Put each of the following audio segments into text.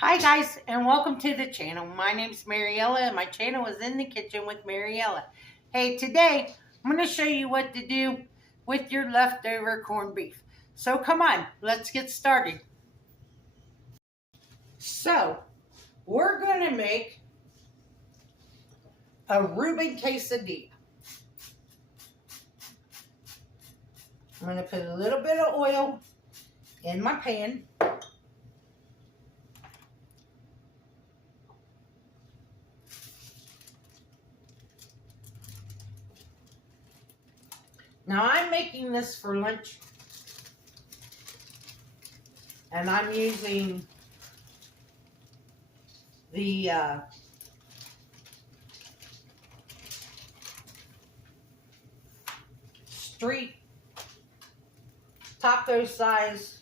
Hi guys, and welcome to the channel. My name's Mariella and my channel is In the Kitchen with Mariella. Hey, today I'm going to show you what to do with your leftover corned beef. So come on, let's get started. So, we're going to make a Reuben quesadilla. I'm going to put a little bit of oil in my pan. Now I'm making this for lunch, and I'm using the street taco size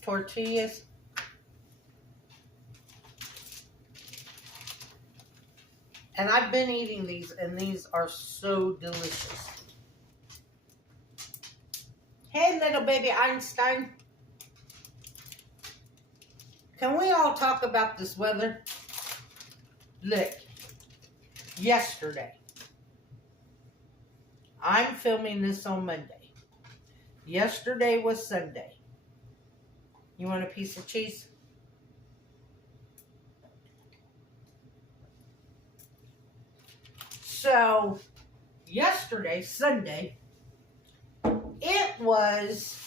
tortillas. And I've been eating these, and these are so delicious. Hey, little baby Einstein. Can we all talk about this weather? Look, yesterday. I'm filming this on Monday. Yesterday was Sunday. You want a piece of cheese? So, yesterday, Sunday, it was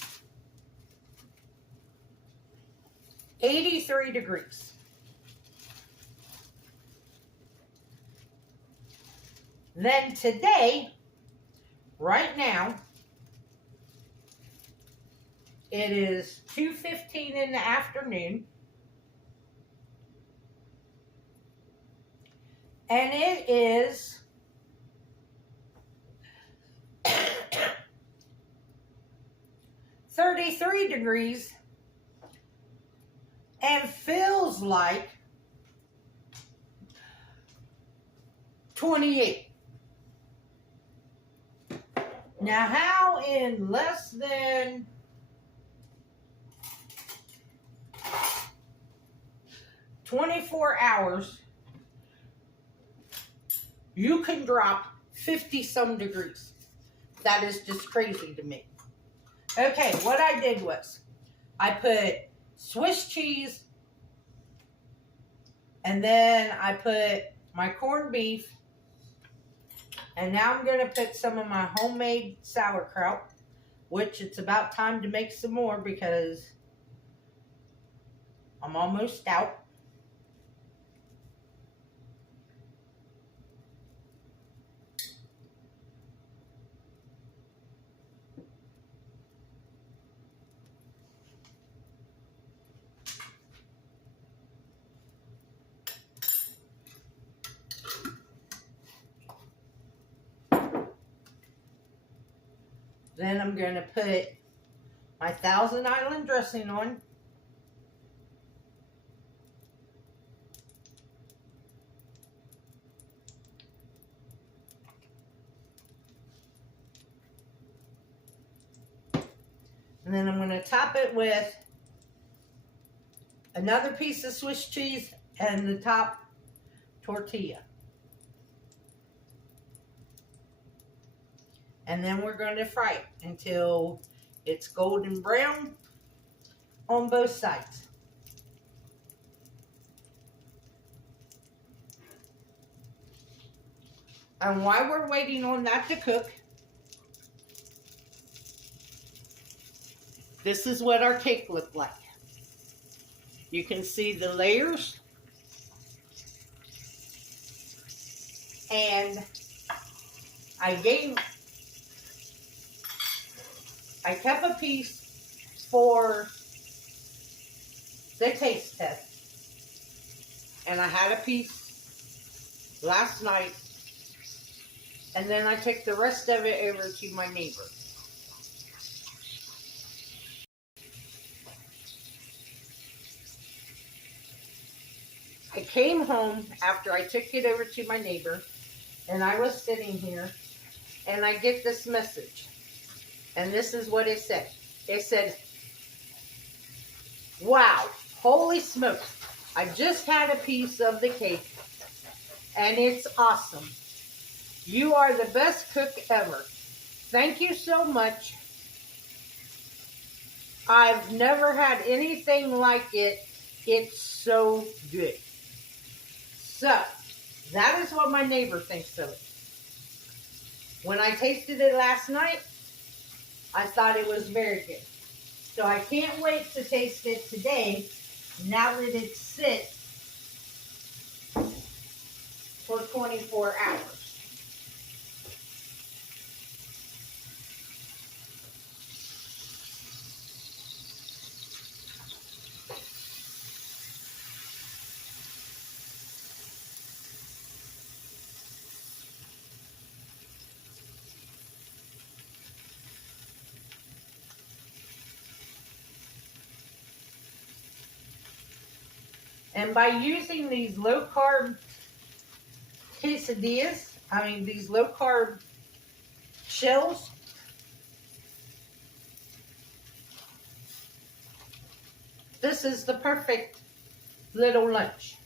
83 degrees. Then today, right now, it is 2:15 in the afternoon. And it is 33 degrees and feels like 28. Now, how in less than 24 hours you can drop 50-some degrees? That is just crazy to me. Okay, what I did was I put Swiss cheese, and then I put my corned beef, and now I'm going to put some of my homemade sauerkraut, which it's about time to make some more because I'm almost out. Then I'm going to put my Thousand Island dressing on. And then I'm going to top it with another piece of Swiss cheese and the top tortilla. And then we're going to fry it until it's golden brown on both sides. And while we're waiting on that to cook, this is what our cake looked like. You can see the layers. And I kept a piece for the taste test. And I had a piece last night. And then I took the rest of it over to my neighbor. I came home after I took it over to my neighbor, and I was sitting here, and I get this message. And this is what it said. It said, wow, holy smokes, I just had a piece of the cake, and it's awesome. You are the best cook ever. Thank you so much. I've never had anything like it. It's so good. So, that is what my neighbor thinks of it. When I tasted it last night, I thought it was very good. So I can't wait to taste it today, now that it's sit for 24 hours. And by using these low-carb quesadillas, these low-carb shells, this is the perfect little lunch.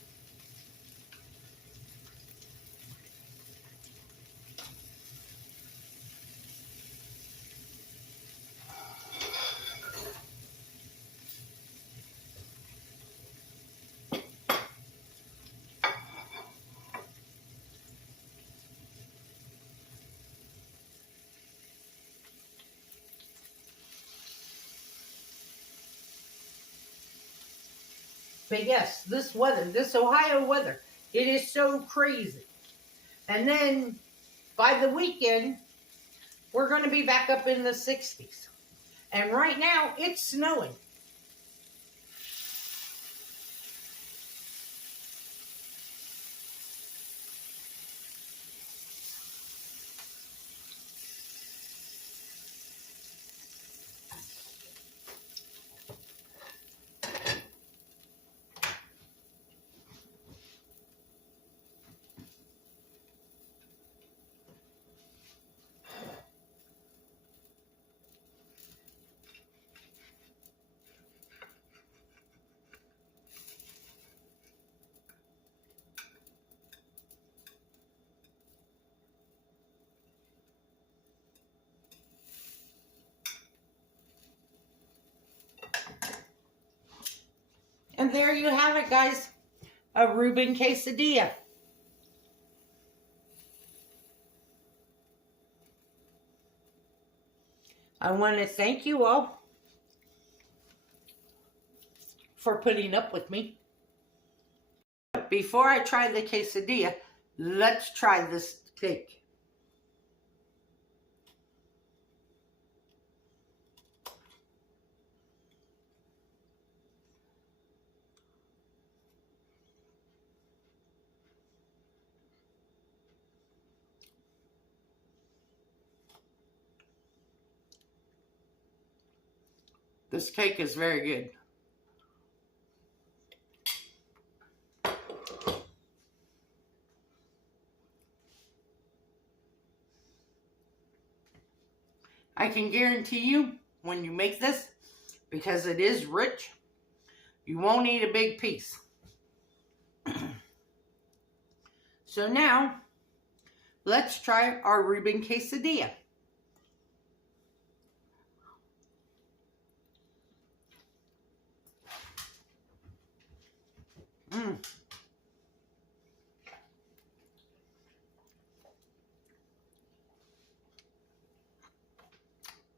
But yes, this weather, this Ohio weather, it is so crazy. And then by the weekend, we're going to be back up in the 60s. And right now, it's snowing. And there you have it, guys. A Reuben quesadilla. I want to thank you all for putting up with me. Before I try the quesadilla, let's try this cake. This cake is very good. I can guarantee you, when you make this, because it is rich, you won't eat a big piece. So now, let's try our Reuben quesadilla.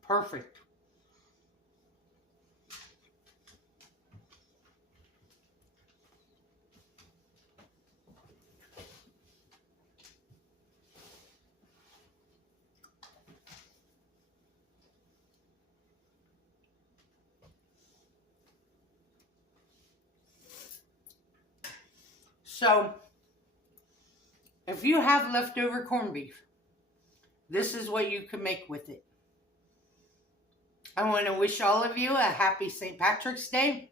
Perfect. So, if you have leftover corned beef, this is what you can make with it. I want to wish all of you a happy St. Patrick's Day.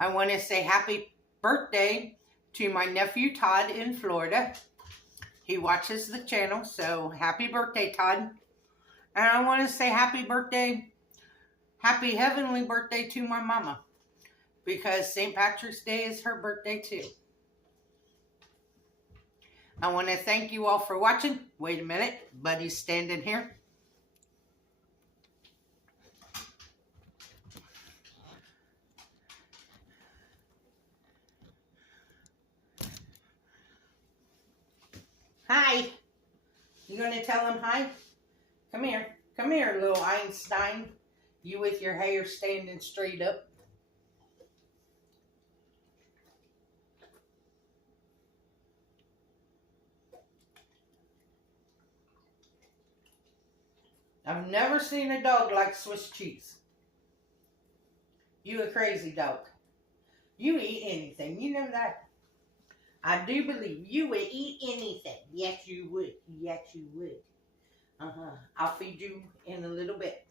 I want to say happy birthday to my nephew Todd in Florida. He watches the channel, so happy birthday, Todd. And I want to say happy birthday, happy heavenly birthday to my mama. because St. Patrick's Day is her birthday too. I want to thank you all for watching. Wait a minute. Buddy's standing here. Hi. You going to tell him hi? Come here. Come here, little Einstein. You with your hair standing straight up. I've never seen a dog like Swiss cheese. You a crazy dog. You eat anything. You know that. I do believe you would eat anything. Yes, you would. Yes, you would. I'll feed you in a little bit.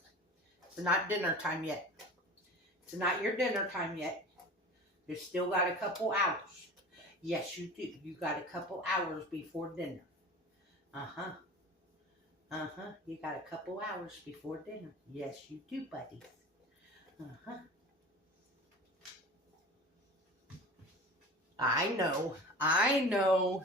It's not dinner time yet. It's not your dinner time yet. You still got a couple hours. Yes, you do. You got a couple hours before dinner. You got a couple hours before dinner. Yes, you do, buddy. I know. I know.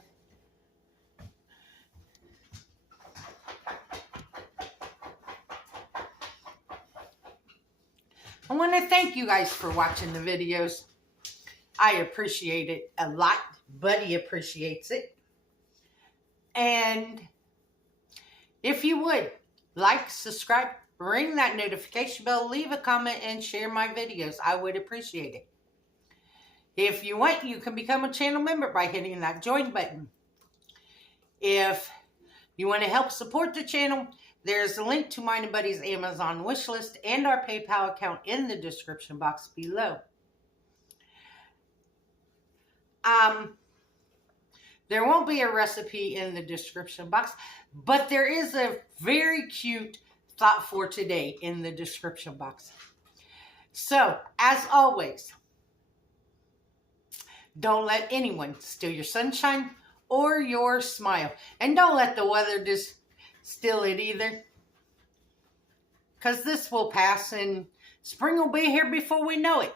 I want to thank you guys for watching the videos. I appreciate it a lot. Buddy appreciates it. And if you would, like, subscribe, ring that notification bell, leave a comment, and share my videos. I would appreciate it. If you want, you can become a channel member by hitting that join button. If you want to help support the channel, there's a link to mine and Buddy's Amazon wish list and our PayPal account in the description box below. There won't be a recipe in the description box, but there is a very cute thought for today in the description box. So, as always, don't let anyone steal your sunshine or your smile. And don't let the weather just steal it either. Because this will pass and spring will be here before we know it.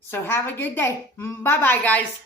So have a good day. Bye-bye, guys.